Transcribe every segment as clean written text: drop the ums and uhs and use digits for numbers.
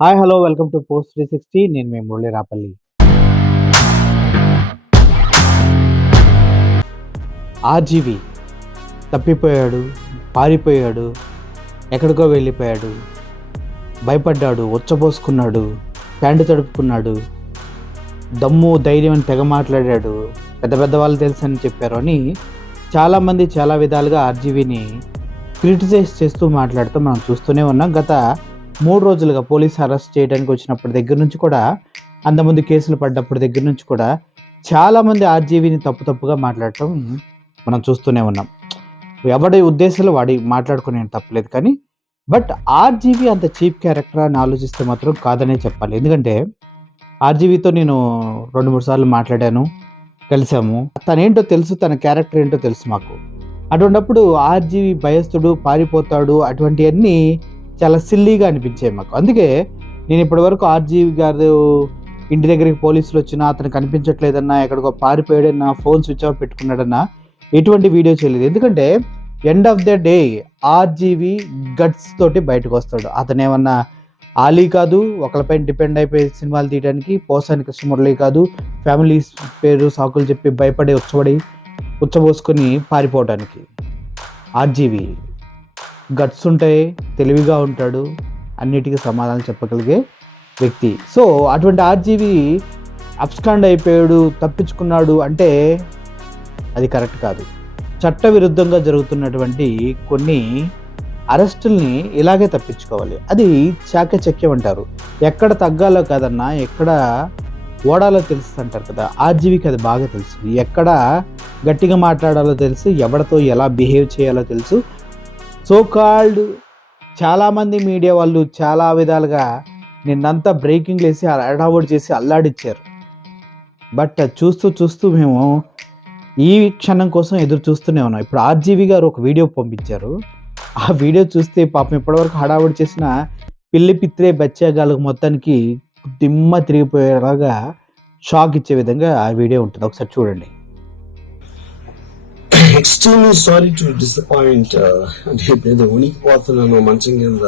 Hi hello welcome to post 360. నేను మీ Murali Rapalli. RGV తప్పిపోయాడు, పారిపోయాడు, ఎక్కడికో వెళ్ళిపోయాడు, భయపడ్డాడు, ఉచ్చబోసుకున్నాడు, ప్యాంటు తడుపుకున్నాడు, దమ్ము ధైర్యం అని తెగ మాట్లాడాడు, పెద్ద పెద్ద వాళ్ళు తెలుసని చెప్పారు అని చాలామంది చాలా విధాలుగా ఆర్జీవిని క్రిటిసైజ్ చేస్తూ మాట్లాడుతూ మనం చూస్తూనే ఉన్నాం. గత 3 రోజులుగా పోలీసు అరెస్ట్ చేయడానికి వచ్చినప్పటి దగ్గర నుంచి కూడా, అంతకుముందు కేసులు పడ్డప్పటి దగ్గర నుంచి కూడా చాలామంది ఆర్జీవిని తప్పుగా మాట్లాడటం మనం చూస్తూనే ఉన్నాం. ఎవడి ఉద్దేశాలు వాడి మాట్లాడుకునే తప్పలేదు, కానీ బట్ ఆర్జీవి అంత చీప్ క్యారెక్టర్ అని ఆలోచిస్తే మాత్రం కాదనే చెప్పాలి. ఎందుకంటే ఆర్జీవితో నేను 2-3 సార్లు మాట్లాడాను, కలిసాము. తనేంటో తెలుసు, తన క్యారెక్టర్ ఏంటో తెలుసు మాకు. అటువంటిప్పుడు ఆర్జీవి భయస్థుడు, పారిపోతాడు, అటువంటివన్నీ చాలా సిల్లీగా అనిపించాయి మాకు. అందుకే నేను ఇప్పటివరకు ఆర్జీవి గారు ఇంటి దగ్గరికి పోలీసులు వచ్చినా, అతను కనిపించట్లేదన్నా, ఎక్కడికో పారిపోయాడన్నా, ఫోన్ స్విచ్ ఆఫ్ పెట్టుకున్నాడన్నా ఎటువంటి వీడియో చేయలేదు. ఎందుకంటే end of the day RGV guts తోటి బయటకు వస్తాడు. అతను ఏమన్నా ఆలీ కాదు, ఒకరిపైన డిపెండ్ అయిపోయి సినిమాలు తీయడానికి. పోసాని కృష్ణమురళి కాదు, ఫ్యామిలీ పేరు సాకులు చెప్పి భయపడి ఉచ్చబోసుకొని పారిపోవడానికి. ఆర్జీవి గట్స్ ఉంటాయి, తెలివిగా ఉంటాడు, అన్నిటికీ సమాధానం చెప్పగలిగే వ్యక్తి. సో అటువంటి ఆర్జీవి అబ్స్కాండ్ అయిపోయాడు, తప్పించుకున్నాడు అంటే అది కరెక్ట్ కాదు. చట్టవిరుద్ధంగా జరుగుతున్నటువంటి కొన్ని అరెస్టుల్ని ఇలాగే తప్పించుకోవాలి. అది చాకచక్యం అంటారు. ఎక్కడ తగ్గాలో కాదన్నా, ఎక్కడ ఓడాలో తెలుసు అంటారు కదా. ఆర్జీవికి అది బాగా తెలుసు. ఎక్కడ గట్టిగా మాట్లాడాలో తెలుసు, ఎవరితో ఎలా బిహేవ్ చేయాలో తెలుసు. సో కాల్డ్ చాలామంది మీడియా వాళ్ళు చాలా విధాలుగా నిన్నంతా బ్రేకింగ్ వేసి అడావుడు చేసి అల్లాడిచ్చారు. బట్ చూస్తూ మేము ఈ క్షణం కోసం ఎదురు చూస్తూనే ఉన్నాం. ఇప్పుడు ఆర్జీవి గారు ఒక వీడియో పంపించారు. ఆ వీడియో చూస్తే పాపం ఇప్పటివరకు హడావుడి చేసిన పిల్లి పిత్రే బచ్చాగాళ్ళకు మొత్తానికి దిమ్మ తిరిగిపోయేలాగా షాక్ ఇచ్చే విధంగా ఆ వీడియో ఉంటుంది. ఒకసారి చూడండి. Extremely sorry to disappoint. నేను ఉనికిపోతున్నాను, మంచం కింద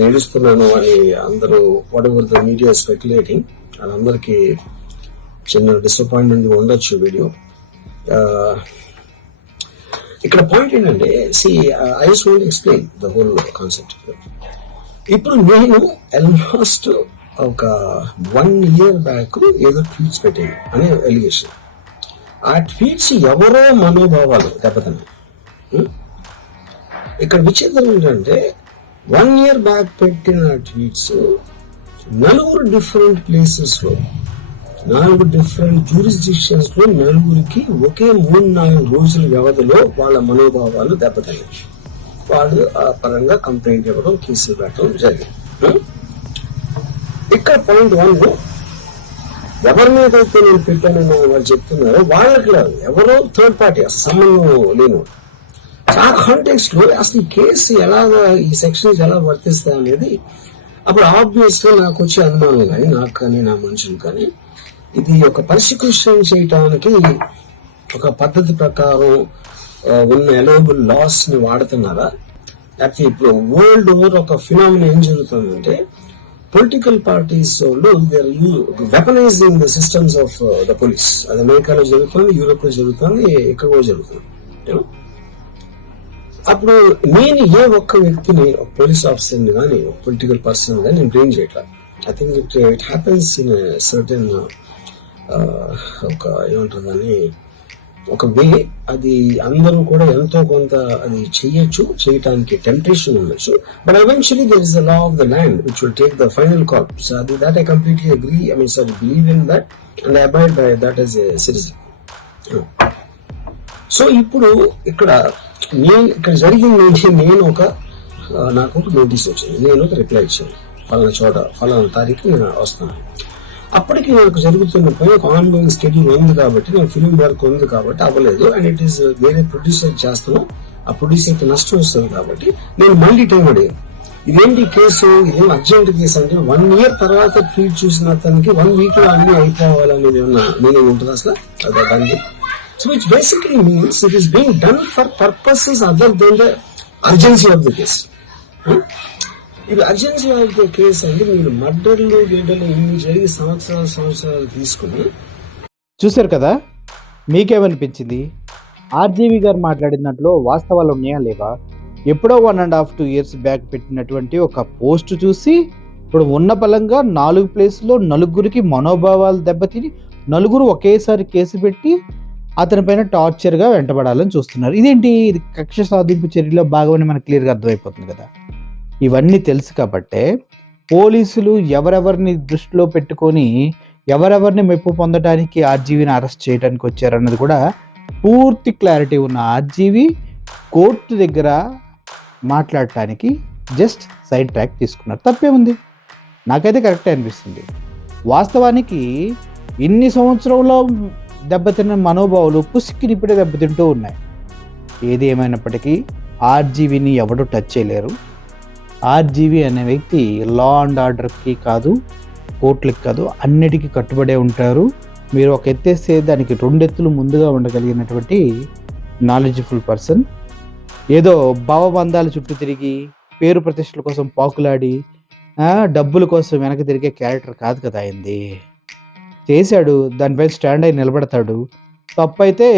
నేడుస్తున్నాను అని అందరూ వాటెవర్ ద మీడియా స్పెక్యులేటింగ్, వాళ్ళందరికీ చిన్న డిసప్పాయింట్మెంట్ ఉండొచ్చు వీడియో. ఇక్కడ పాయింట్ ఏంటంటే, I just want explain the whole concept. ఇప్పుడు నేను ఆల్మోస్ట్ ఒక 1 year బ్యాక్ ఏదో ట్వీట్స్ పెట్టాను అనే ఎలిగేషన్. ఆ ట్వీట్స్ ఎవరో మనోభావాలు దెబ్బతిన్నాయి. ఇక్కడ విచిత్రం ఏంటంటే 1 year బ్యాక్ పెట్టిన ట్వీట్స్ 4 డిఫరెంట్ ప్లేసెస్ లో, 4 డిఫరెంట్ జ్యూరిస్డిక్షన్స్ లో 4కి ఒకే 3-4 రోజుల వ్యవధిలో వాళ్ళ మనోభావాలు దెబ్బతిన్నాయి. వాళ్ళు ఆ పరంగా కంప్లైంట్ ఇవ్వడం, కేసులు పెట్టడం జరిగింది. ఇక్కడ పాయింట్ 1 ఎవరి మీద అయితే నేను పెట్టానని వాళ్ళు చెప్తున్నారో వాళ్ళకి లేదు, ఎవరో థర్డ్ పార్టీ, అసలు సంబంధం లేను. ఆ కాంటెక్స్ట్ లో అసలు ఈ కేసు ఎలాగా, ఈ సెక్షన్స్ ఎలా వర్తిస్తాయి అనేది అప్పుడు ఆబ్వియస్ గా నాకు వచ్చే అనుమానం. కానీ నాకు కానీ నా మనుషులు కానీ ఇది ఒక పర్సిక్యూషన్ చేయటానికి ఒక పద్ధతి ప్రకారం ఉన్న ఎలవబుల్ లాస్ ని వాడుతున్నారా, లేకపోతే ఇప్పుడు వరల్డ్ ఓవర్ ఒక ఫినామినా ఏం జరుగుతుందంటే, పొలిటికల్ పార్టీస్ వాళ్ళు weaponising the systems of the police. అది అమెరికాలో జరుగుతుంది, యూరోప్ లో జరుగుతుంది, ఎక్కడో జరుగుతుంది. అప్పుడు నేను ఏ ఒక్క వ్యక్తిని, పోలీస్ ఆఫీసర్ ని కానీ, పొలిటికల్ పర్సన్ కానీ నేను బ్లేమ్ చేయట్లా. I think it happens in certain ఒక ఏమంటారు దాన్ని, ఒక వే. అది అందరూ కూడా ఎంతో కొంత అది చేయటానికి టెంప్టేషన్ ఉండొచ్చు. But eventually there is the law of the land which will take the final call. So అది that I completely agree. I mean sir believe in that and I abide by that as a citizen. So ఇప్పుడు ఇక్కడ జరిగింది, నేను నాకు ఒక notice వచ్చింది, నేను ఒక రిప్లై ఇచ్చాను, ఫలానా చోట ఫలానా తారీఖు నేను వస్తాను. అప్పటికి నాకు జరుగుతున్న పని ఒక ఆన్గోయింగ్ స్కెడ్యూల్ ఉంది కాబట్టి, నాకు ఫిల్మ్ వర్క్ ఉంది కాబట్టి అవ్వలేదు. అండ్ ఇట్ ఈస్ వేరే ప్రొడ్యూసర్ చేస్తున్నాం, ఆ ప్రొడ్యూసర్కి నష్టం వస్తుంది కాబట్టి నేను మళ్ళీ టైం అడిగాను. ఇదేంటి కేసు, ఇదేం అర్జెంట్ కేసు అంటే 1 year తర్వాత ట్వీట్ చూసిన అతనికి 1 week లో అన్ని అయిపోవాలనేది ఏమన్నా మీనింగ్ ఉంటుంది అసలు దానికి? So which basically means it is being done for purposes other than the urgency of the case. ఇది అర్జెన్సీ వాళ్ళతో కేసు అండి. మీరు మర్డర్లు గేటర్లు ఇన్ని జరిగి సంవత్సరాలు తీసుకుని చూశారు కదా, మీకేమనిపించింది? ఆర్జీవి గారు మాట్లాడిన దాంట్లో వాస్తవాలు ఉన్నాయా లేవా? ఎప్పుడో 1.5-2 years బ్యాక్ పెట్టినటువంటి ఒక పోస్ట్ చూసి ఇప్పుడు ఉన్న పలంగా 4 ప్లేస్లో నలుగురికి మనోభావాలు దెబ్బతిని నలుగురు ఒకేసారి కేసు పెట్టి అతని పైన టార్చర్గా వెంటబడాలని చూస్తున్నారు. ఇదేంటి? ఇది కక్ష సాధింపు చర్యలో భాగమని మనకు క్లియర్గా అర్థమైపోతుంది కదా. ఇవన్నీ తెలుసు కాబట్టే పోలీసులు ఎవరెవరిని దృష్టిలో పెట్టుకొని ఎవరెవరిని మెప్పు పొందడానికి ఆర్జీవీని అరెస్ట్ చేయడానికి వచ్చారన్నది కూడా పూర్తి క్లారిటీ ఉన్న ఆర్జీవీ కోర్టు దగ్గర మాట్లాడటానికి జస్ట్ సైడ్ ట్రాక్ తీసుకున్నారు. తప్పేముంది? నాకైతే కరెక్టే అనిపిస్తుంది. వాస్తవానికి ఇన్ని సంవత్సరంలో దెబ్బతిన్న మనోభావాలు పుసిక్కిని ఇప్పుడే దెబ్బతింటూ ఉన్నాయి. ఏది ఏమైనప్పటికీ ఆర్జీవీని ఎవడు టచ్ చేయలేరు. ఆర్జీవీ అనే వ్యక్తి లా అండ్ ఆర్డర్కి కాదు, కోర్టులకి కాదు, అన్నిటికీ కట్టుబడే ఉంటారు. మీరు ఒక ఎత్తేస్తే దానికి 2 ఎత్తులు ముందుగా ఉండగలిగినటువంటి నాలెడ్జ్ఫుల్ పర్సన్. ఏదో భావబంధాల చుట్టూ తిరిగి పేరు ప్రతిష్టల కోసం పాకులాడి డబ్బుల కోసం వెనక తిరిగే క్యారెక్టర్ కాదు కదా అయింది. చేశాడు, దానిపై స్టాండ్ అయి నిలబడతాడు. తప్పు అయితే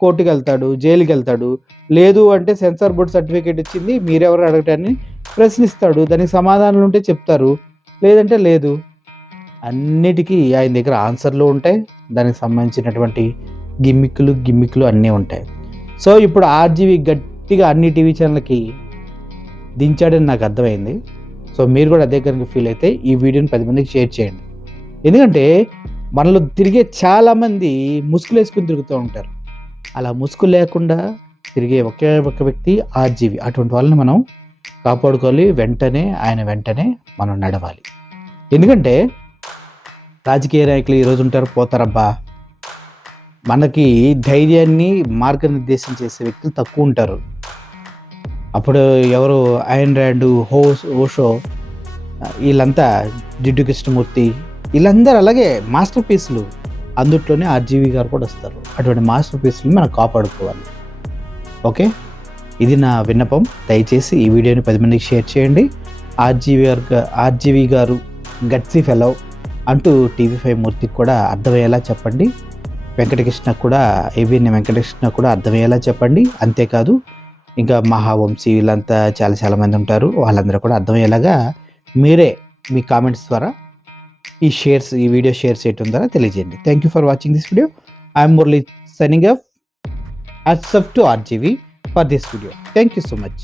కోర్టుకి వెళ్తాడు, జైలుకి వెళ్తాడు. లేదు అంటే సెన్సార్ బోర్డు సర్టిఫికేట్ ఇచ్చింది మీరెవరు అడగటాన్ని ప్రశ్నిస్తాడు. దానికి సమాధానాలు ఉంటే చెప్తారు, లేదంటే లేదు. అన్నిటికీ ఆయన దగ్గర ఆన్సర్లు ఉంటాయి. దానికి సంబంధించినటువంటి గిమ్మిక్కులు అన్నీ ఉంటాయి. సో ఇప్పుడు ఆర్జీవీ గట్టిగా అన్ని టీవీ ఛానల్కి దించాడని నాకు అర్థమైంది. సో మీరు కూడా అదే కనుక ఫీల్ అయితే ఈ వీడియోని 10 మందికి షేర్ చేయండి. ఎందుకంటే మనలో తిరిగే చాలామంది ముసుగులు వేసుకుని తిరుగుతూ ఉంటారు. అలా ముసుగు లేకుండా తిరిగే ఒకే ఒక వ్యక్తి ఆర్జీవీ. అటువంటి వాళ్ళని మనం కాపాడుకోవాలి. ఆయన వెంటనే మనం నడవాలి. ఎందుకంటే రాజకీయ నాయకులు ఈరోజు ఉంటారు, పోతారబ్బా. మనకి ధైర్యాన్ని మార్గనిర్దేశం చేసే వ్యక్తులు తక్కువ ఉంటారు. అప్పుడు ఎవరు ఐన్ ర్యాండ్, ఓషో, వీళ్ళంతా జిడ్డు కృష్ణమూర్తి, వీళ్ళందరూ అలాగే మాస్టర్ పీసులు. అందుట్లోనే ఆర్జీవీ గారు కూడా వస్తారు. అటువంటి మాస్టర్ పీసులు మనం కాపాడుకోవాలి. ఓకే, ఇది నా విన్నపం. దయచేసి ఈ వీడియోని 10 మందికి షేర్ చేయండి. ఆర్జీవీ గారు గట్సీ ఫెలో అంటూ TV5 మూర్తికి కూడా అర్థమయ్యేలా చెప్పండి. ఏబిఎన్ వెంకటకృష్ణ కూడా అర్థమయ్యేలా చెప్పండి. అంతేకాదు ఇంకా మహావంశీ వీళ్ళంతా చాలా మంది ఉంటారు. వాళ్ళందరూ కూడా అర్థమయ్యేలాగా మీరే మీ కామెంట్స్ ద్వారా ఈ వీడియో షేర్ చేయడం ద్వారా తెలియజేయండి. Thank you for watching this video. I'm Murali signing off. Hats off to RGV for this video. Thank you so much.